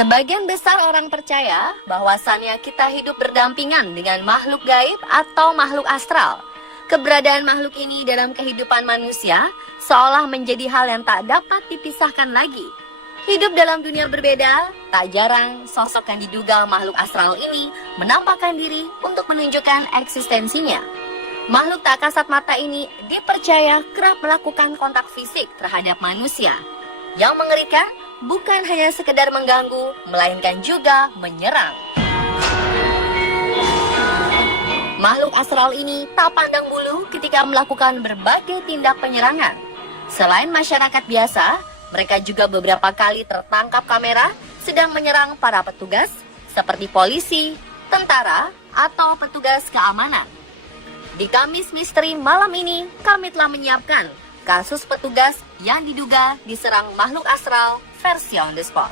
Sebagian besar orang percaya bahwasannya kita hidup berdampingan dengan makhluk gaib atau makhluk astral. Keberadaan makhluk ini dalam kehidupan manusia seolah menjadi hal yang tak dapat dipisahkan lagi. Hidup dalam dunia berbeda, tak jarang sosok yang diduga makhluk astral ini menampakkan diri untuk menunjukkan eksistensinya. Makhluk tak kasat mata ini dipercaya kerap melakukan kontak fisik terhadap manusia. Yang mengerikan bukan hanya sekedar mengganggu, melainkan juga menyerang. Makhluk astral ini tak pandang bulu ketika melakukan berbagai tindak penyerangan. Selain masyarakat biasa, mereka juga beberapa kali tertangkap kamera sedang menyerang para petugas seperti polisi, tentara, atau petugas keamanan. Di Kamis Misteri malam ini, kami telah menyiapkan kasus petugas yang diduga diserang makhluk astral versi on the spot.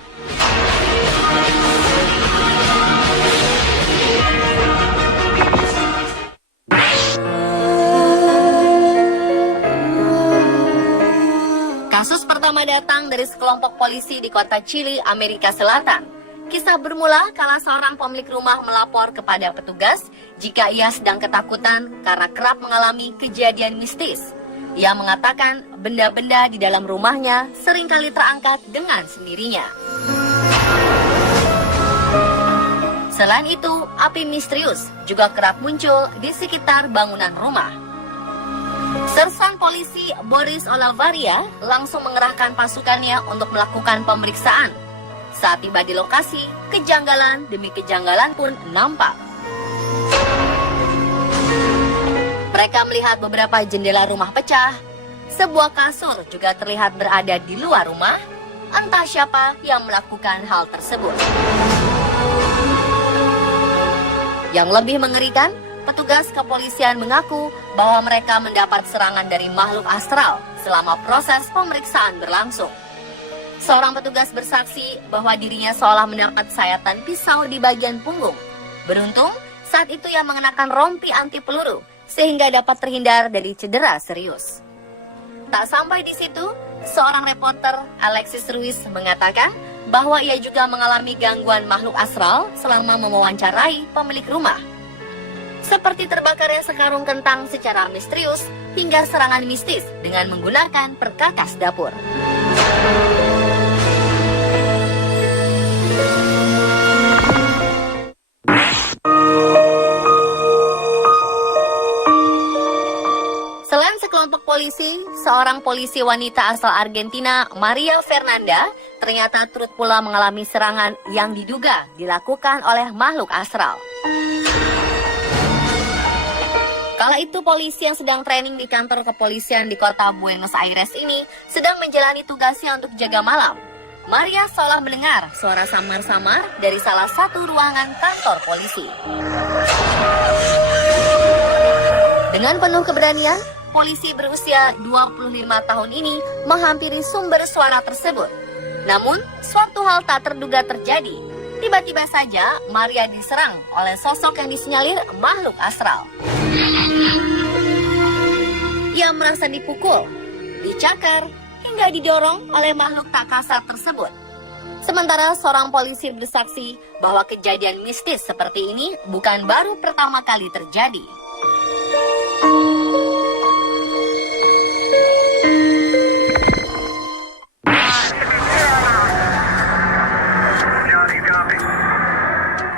Kasus pertama datang dari sekelompok polisi di kota Chile, Amerika Selatan. Kisah bermula kala seorang pemilik rumah melapor kepada petugas jika ia sedang ketakutan karena kerap mengalami kejadian mistis. Ia mengatakan benda-benda di dalam rumahnya seringkali terangkat dengan sendirinya. Selain itu, api misterius juga kerap muncul di sekitar bangunan rumah. Sersan polisi Boris Olavaria langsung mengerahkan pasukannya untuk melakukan pemeriksaan. Saat tiba di lokasi, kejanggalan demi kejanggalan pun nampak. Mereka melihat beberapa jendela rumah pecah. Sebuah kasur juga terlihat berada di luar rumah. Entah siapa yang melakukan hal tersebut. Yang lebih mengerikan, petugas kepolisian mengaku bahwa mereka mendapat serangan dari makhluk astral selama proses pemeriksaan berlangsung. Seorang petugas bersaksi bahwa dirinya seolah mendapat sayatan pisau di bagian punggung. Beruntung, saat itu ia mengenakan rompi anti peluru sehingga dapat terhindar dari cedera serius. Tak sampai di situ, seorang reporter, Alexis Ruiz, mengatakan bahwa ia juga mengalami gangguan makhluk astral selama mewawancarai pemilik rumah. Seperti terbakarnya sekarung kentang secara misterius hingga serangan mistis dengan menggunakan perkakas dapur. Selain sekelompok polisi, seorang polisi wanita asal Argentina, Maria Fernanda, ternyata turut pula mengalami serangan yang diduga dilakukan oleh makhluk astral. Kala itu polisi yang sedang training di kantor kepolisian di kota Buenos Aires ini sedang menjalani tugasnya untuk jaga malam. Maria seolah mendengar suara samar-samar dari salah satu ruangan kantor polisi. Dengan penuh keberanian, polisi berusia 25 tahun ini menghampiri sumber suara tersebut. Namun, suatu hal tak terduga terjadi. Tiba-tiba saja, Maria diserang oleh sosok yang disinyalir makhluk astral. Ia merasa dipukul, dicakar, hingga didorong oleh makhluk tak kasat tersebut. Sementara seorang polisi bersaksi bahwa kejadian mistis seperti ini bukan baru pertama kali terjadi.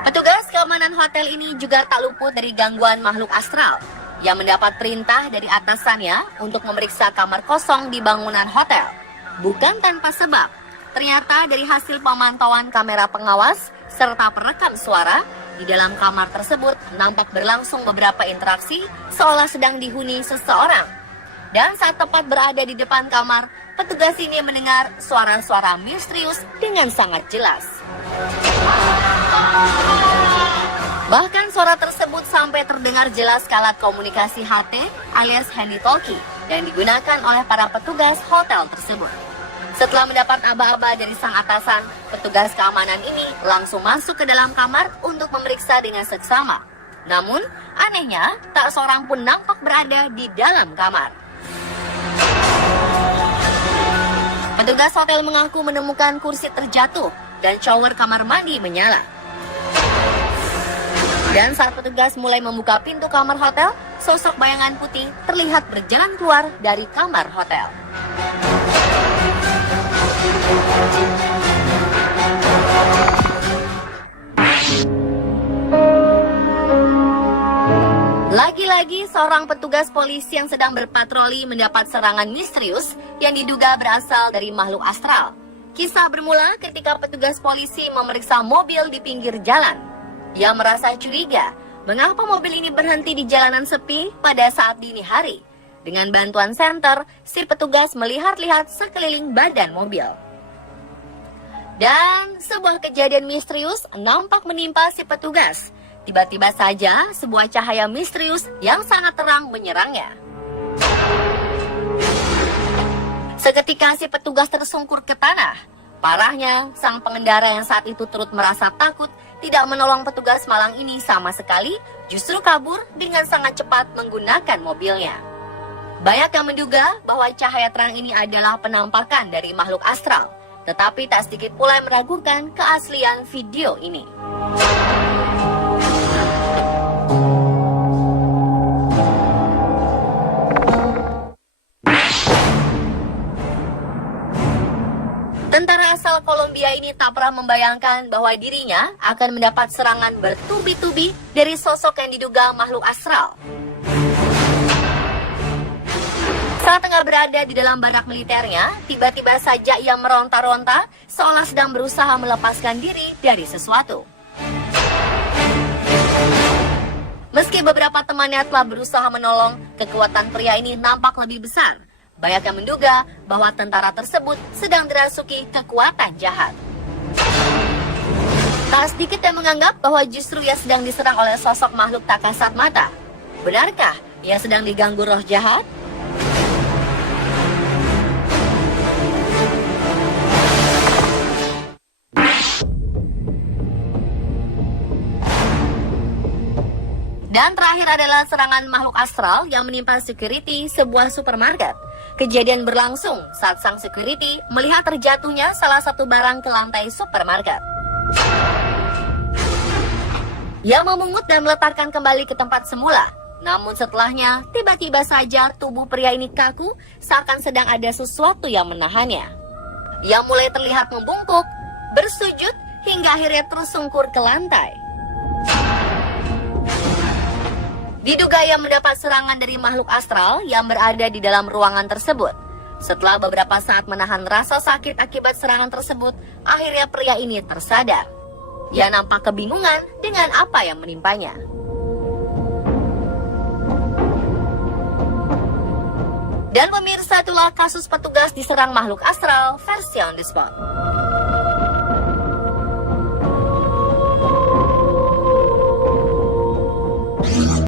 Petugas keamanan hotel ini juga tak luput dari gangguan makhluk astral yang mendapat perintah dari atasannya untuk memeriksa kamar kosong di bangunan hotel. Bukan tanpa sebab, ternyata dari hasil pemantauan kamera pengawas serta perekam suara, di dalam kamar tersebut nampak berlangsung beberapa interaksi seolah sedang dihuni seseorang. Dan saat tepat berada di depan kamar, petugas ini mendengar suara-suara misterius dengan sangat jelas. Bahkan suara tersebut sampai terdengar jelas ke alat komunikasi HT alias handy talkie yang digunakan oleh para petugas hotel tersebut. Setelah mendapat aba-aba dari sang atasan, petugas keamanan ini langsung masuk ke dalam kamar untuk memeriksa dengan seksama. Namun, anehnya, tak seorang pun nampak berada di dalam kamar. Petugas hotel mengaku menemukan kursi terjatuh dan shower kamar mandi menyala. Dan saat petugas mulai membuka pintu kamar hotel, sosok bayangan putih terlihat berjalan keluar dari kamar hotel. Lagi-lagi seorang petugas polisi yang sedang berpatroli mendapat serangan misterius yang diduga berasal dari makhluk astral. Kisah bermula ketika petugas polisi memeriksa mobil di pinggir jalan. Ia merasa curiga, mengapa mobil ini berhenti di jalanan sepi pada saat dini hari. Dengan bantuan senter, si petugas melihat-lihat sekeliling badan mobil. Dan sebuah kejadian misterius nampak menimpa si petugas. Tiba-tiba saja sebuah cahaya misterius yang sangat terang menyerangnya. Seketika si petugas tersungkur ke tanah. Parahnya, sang pengendara yang saat itu turut merasa takut tidak menolong petugas malang ini sama sekali, justru kabur dengan sangat cepat menggunakan mobilnya. Banyak yang menduga bahwa cahaya terang ini adalah penampakan dari makhluk astral, tetapi tak sedikit pula yang meragukan keaslian video ini. Tentara asal Kolombia ini tak pernah membayangkan bahwa dirinya akan mendapat serangan bertubi-tubi dari sosok yang diduga makhluk astral. Saat tengah berada di dalam barak militernya, tiba-tiba saja ia meronta-ronta seolah sedang berusaha melepaskan diri dari sesuatu. Meski beberapa temannya telah berusaha menolong, kekuatan pria ini nampak lebih besar. Banyak yang menduga bahwa tentara tersebut sedang dirasuki kekuatan jahat. Tak sedikit yang menganggap bahwa justru ia sedang diserang oleh sosok makhluk tak kasat mata. Benarkah ia sedang diganggu roh jahat? Dan terakhir adalah serangan makhluk astral yang menimpa security sebuah supermarket. Kejadian berlangsung saat sang security melihat terjatuhnya salah satu barang ke lantai supermarket. Ia memungut dan meletakkan kembali ke tempat semula. Namun setelahnya, tiba-tiba saja tubuh pria ini kaku seakan sedang ada sesuatu yang menahannya. Ia mulai terlihat membungkuk, bersujud, hingga akhirnya tersungkur ke lantai. Diduga ia mendapat serangan dari makhluk astral yang berada di dalam ruangan tersebut. Setelah beberapa saat menahan rasa sakit akibat serangan tersebut, akhirnya pria ini tersadar. Ia nampak kebingungan dengan apa yang menimpanya. Dan pemirsa, itulah kasus petugas diserang makhluk astral versi on the spot.